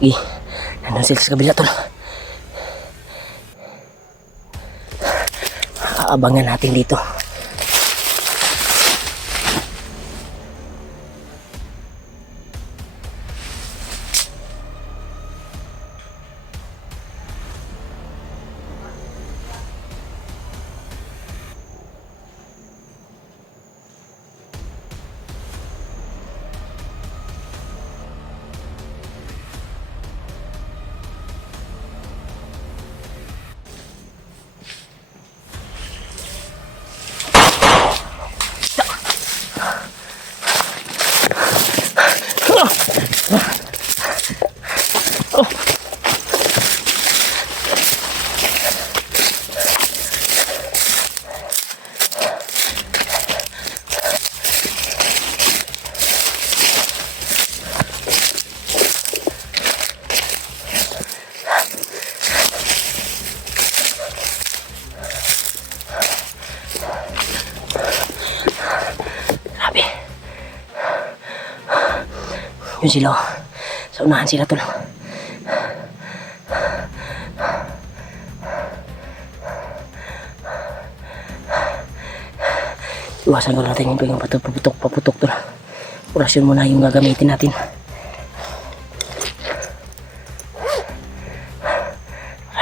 Sige, nandun sila sa kabila tol. Aabangan natin dito. Yun sila. Sa unahan sila tol. Iwasan ko natin yung paputok tol. Orasyon muna yung gagamitin natin.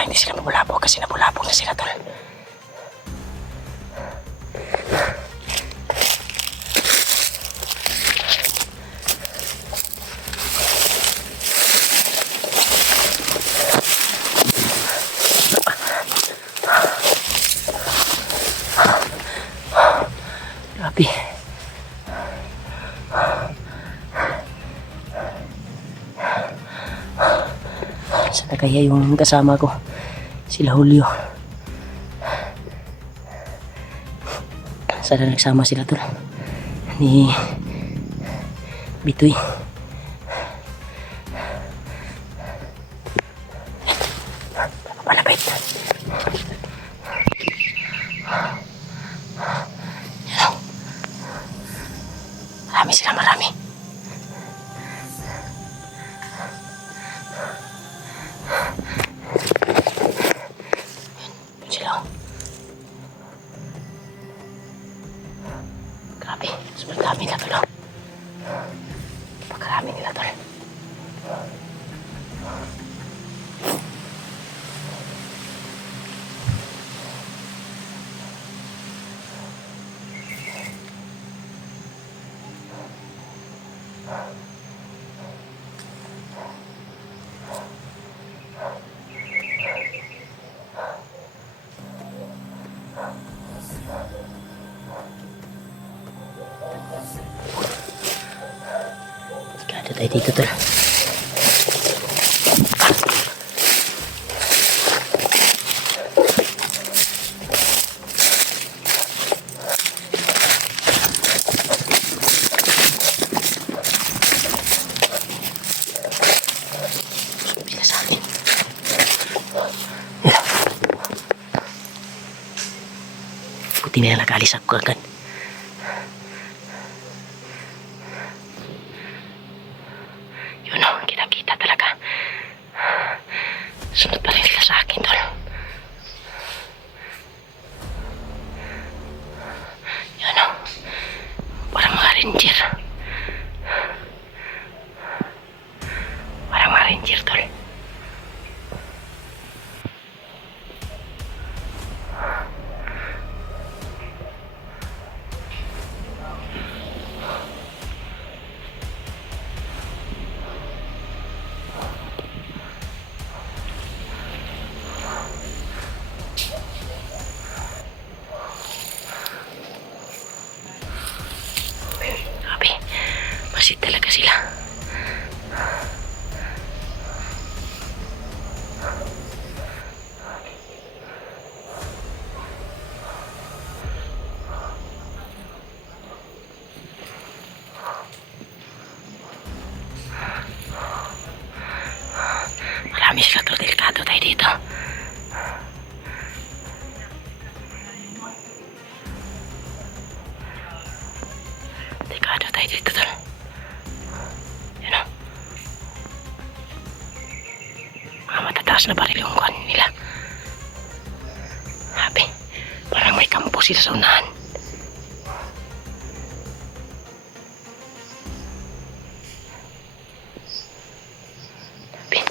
Hindi sila mabulabog kasi nabulabog na sila tol. Grabe. Sana kaya yung kasama ko, sila Julio. Sana nagsama sila tol ni Bitoy. Palapit. Marami sila, marami. Yun sila. Grabe, sobrang dami nila tol. Pagkarami nila tol. Ada tayo dito tol. Sila sa atin. Buti na nakalis ako agad. Yun o, kita talaga. Sunod pa rin sila sa akin tol. Yun o, parang mga ranger. Parang mga ranger tol. Masid talaga sila. Marami sila to, delikado tayo dito. Delikado tayo dito tol. Yan o. mataas na baril yung kuhan nila. Habi, parang may kampo sila sa unahan. Habi.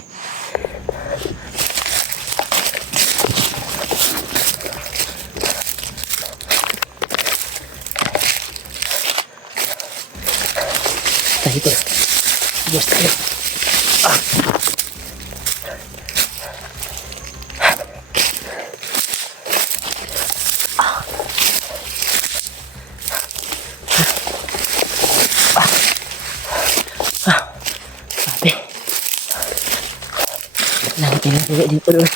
Tayo tol. Bos tayo. Sabi. Nanti na dito doon.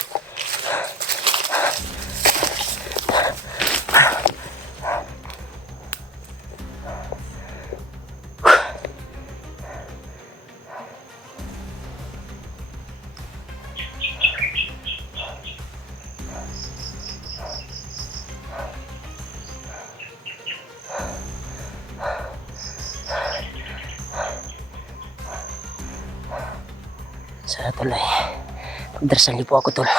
Sana tol ay pagdarasal niyo po ako tol.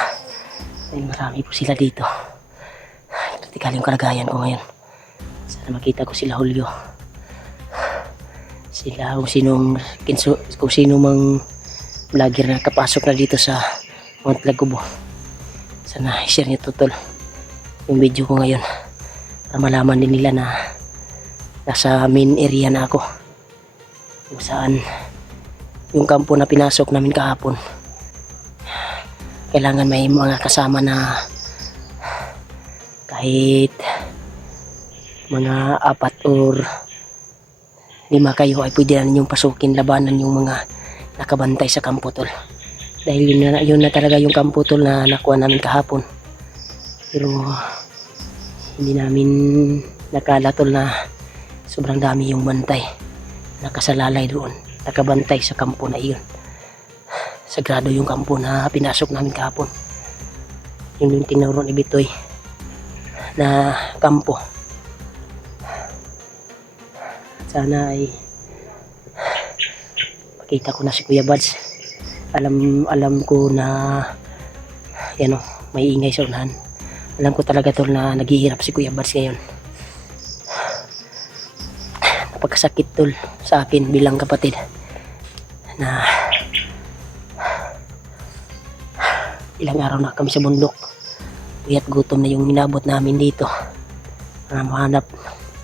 Ay marami po sila dito. Kritikal yung kalagayan ko ngayon. Sana makita ko sila Julio. Sila kung sino mang vlogger na kapasok na dito sa Mount Lagubo. Sana i-share niyo to tol yung video ko ngayon para malaman din nila na nasa main area na ako, kung saan yung kampo na pinasok namin kahapon. Kailangan may mga kasama na kahit mga 4 or 5 kayo ay pwede na ninyong pasukin, labanan yung mga nakabantay sa kampo tol. Dahil yun na talaga yung kampo tol na nakuha namin kahapon. Pero hindi namin nakala tol na sobrang dami yung bantay nakasalalay doon, nakabantay sa kampo na iyon. Sagrado yung kampo na pinasok namin kahapon. Yun yung tinuro ni Bitoy na kampo. Sana ay makita ko na si Kuya Bads. Alam ko na yan o, may ingay sa unahan. Alam ko talaga tol na naghihirap si Kuya Bads ngayon. Napagkasakit tol sa akin bilang kapatid na ilang araw na kami sa bundok. Uya't gutom na yung inabot namin dito para mahanap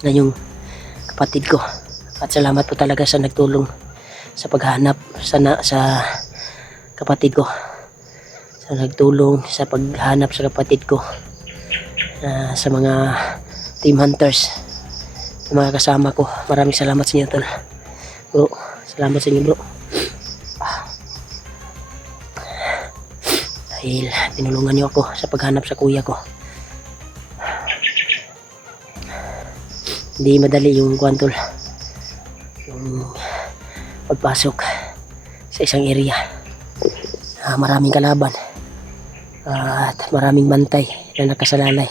na yung kapatid ko. At salamat po talaga sa nagtulong sa paghanap sa kapatid ko. Sa nagtulong sa paghanap sa kapatid ko. Sa mga team hunters, sa mga kasama ko. Maraming salamat sa inyo tol. Bro, salamat sa inyo bro. Dahil tinulungan niyo ako sa paghanap sa kuya ko. Hindi madali yung kwantol, yung pagpasok sa isang area. Maraming kalaban at maraming bantay na nakasalalay.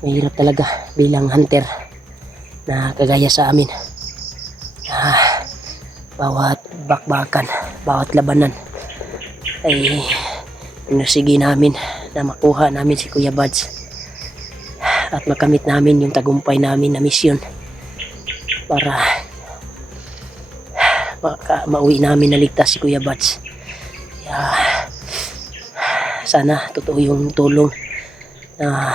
Mahirap talaga bilang hunter na kagaya sa amin. Bawat bakbakan, bawat labanan ay pinasigi namin na makuha namin si Kuya Bads at makamit namin yung tagumpay namin na misyon para mauwi namin na ligtas si Kuya Bads. Sana totoo yung tulong na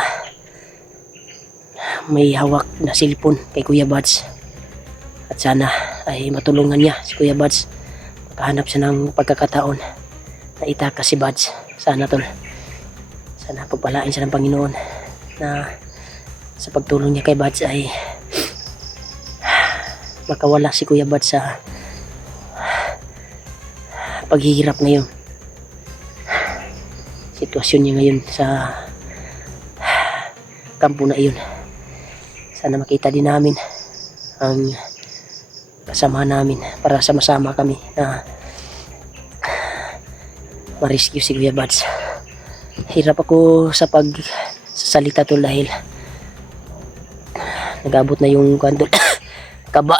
may hawak na cellphone kay Kuya Bads. At sana ay matulungan niya si Kuya Bads. Makahanap siya ng pagkakataon na itakas si Bads. Sana tol. Sana pagpalain siya ng Panginoon na sa pagtulong niya kay Bads ay makawala si Kuya Bads sa paghihirap ngayon. Sitwasyon niya ngayon sa kampo na iyon. Sana makita din namin ang kasama namin para sama-sama kami na ma-rescue si Kuya Bads. Hirap ako sa pagsasalita tol dahil nag-abot na yung kandol kaba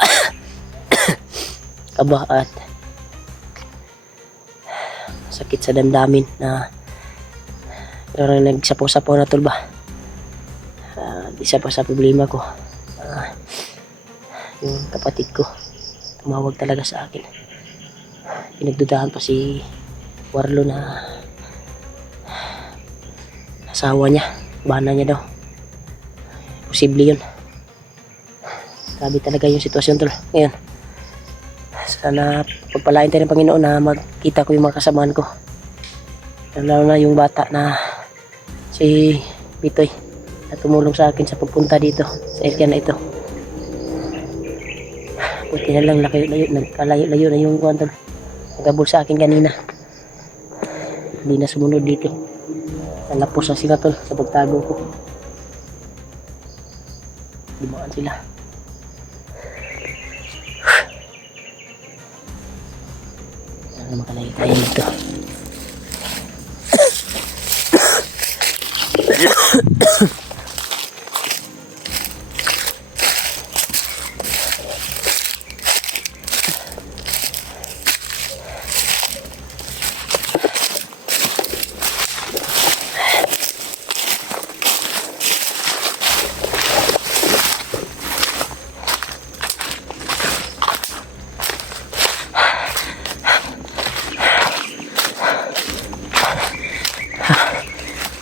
at sakit sa damdamin na parang nagsapo-sapo na tol ba. Isa pa sa problema ko, yung kapatid ko tumawag talaga sa akin. Pinagdudahan pa si Warlo na asawa niya, bana niya daw. Posible yun. Grabe talaga yung sitwasyon tol ngayon. Sana pagpalain tayo ng Panginoon na magkita ko yung mga kasamaan ko, lalo na yung bata na si Bitoy na tumulong sa akin sa pagpunta dito sa area na ito. Buti na lang nagkalayo-layo na yung kuwan tol. Nagabol sa akin kanina, hindi na sumunod dito. Nalapos na sila tol sa pagtago ko. Dumaan sila. Ano makalayo tayo dito.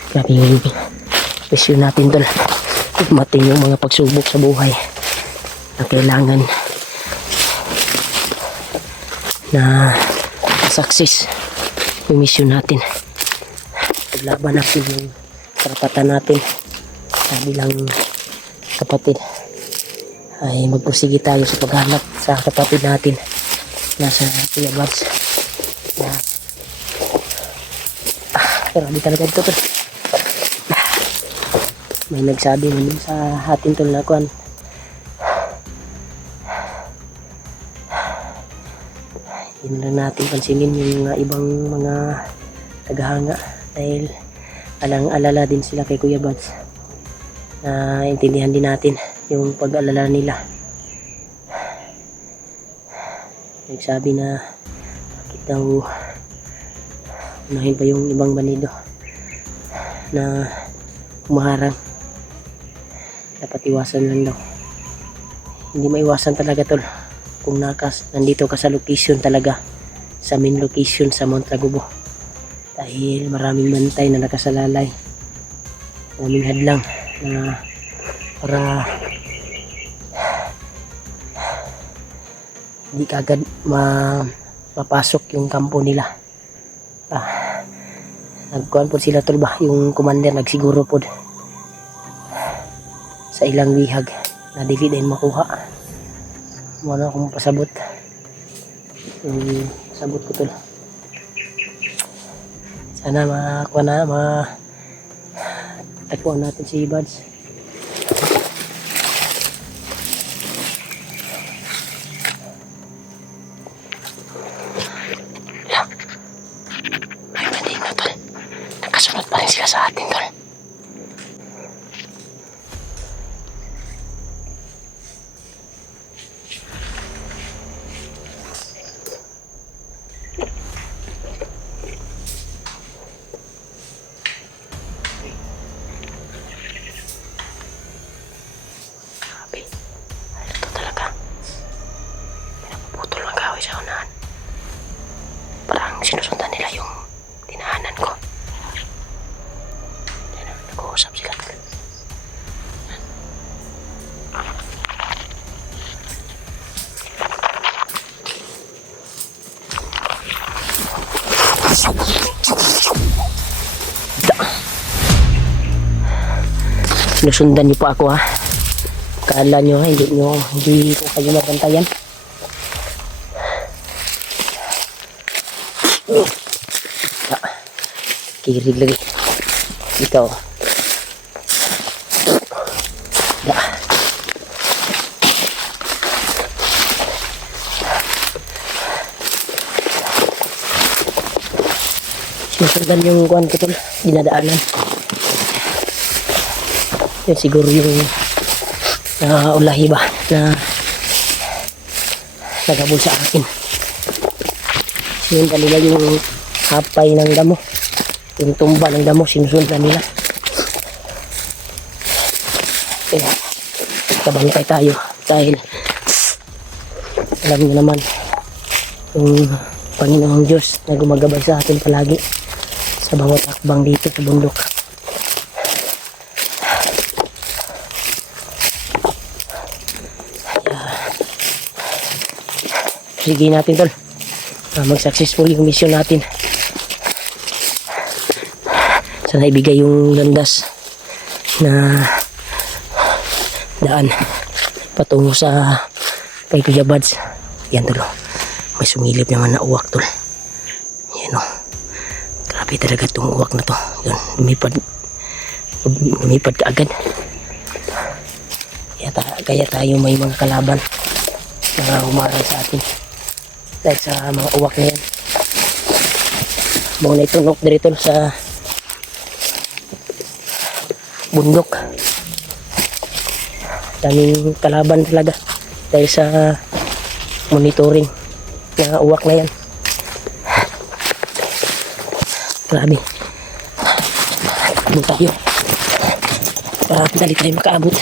Grabe yung presyo natin tol. Dumating yung mga pagsubok sa buhay na kailangan na success yung mission natin. Paglaban natin yung karapatan natin bilang kapatid, ay magpursige tayo sa paghanap sa kapatid natin nasa Kuya Bads na pero di talaga ito tol. May nagsabi naman sa atin tol na kuan, hindi na natin pansinin yung mga ibang mga tagahanga dahil alang-alala din sila kay Kuya Bads, na intindihan din natin yung pag-alala nila. Nagsabi na bakit daw unahin pa yung ibang banido na kumaharang, dapat iwasan lang daw. Hindi maiwasan talaga tol kung nandito ka sa location talaga, sa main location sa Mount Lagubo, dahil maraming bantay na nakasalalay, maraming hadlang na para hindi kagad mapasok yung kampo nila. Nagkuhan po sila tol ba, yung commander nagsiguro po sa ilang bihag na dili din makuha. Muna akong pasabot yung pasabot ko tol. Sana makakuha na, matagpuan natin si Bads. Nakasunod pa rin sila sa atin tol. Grabe, ito talaga pinapuputol ng kahoy sa unahan. Parang sinusundan nila yung tinahanan ko. Nag-uusap sila. Sinusundan niyo po ako ha. Kala niyo hindi ko kayo mabantayan. Kirig lagi. Ikaw. Sinusundan yung kuhan ko tol, dinadaanan. Yan siguro yung ulahi ba na nagabol sa akin. Sinundan nila yung hapay ng damo. Yung tumba ng damo, sinusunod na nila. Kaya, kabantay tayo dahil alam niyo naman yung Panginoong Diyos na gumagabay sa atin palagi sa bawat akbang dito sa bundok. Sige natin tol, mag-successful yung mission natin. Sana ibigay yung landas na daan patungo sa kay Kuya Bads. Yan tol, may sumilip naman na uwak tol. Yan o, grabe talaga itong uwak na to. Yan, lumipad ka agad. Kaya tayo may mga kalaban na humarang sa atin dahil sa mga uwak na yan. Muna itunok dito sa bundok. Daming kalaban talaga dahil sa monitoring na uwak na yan. Grabe. Takbo tayo para dali tayo makaabot.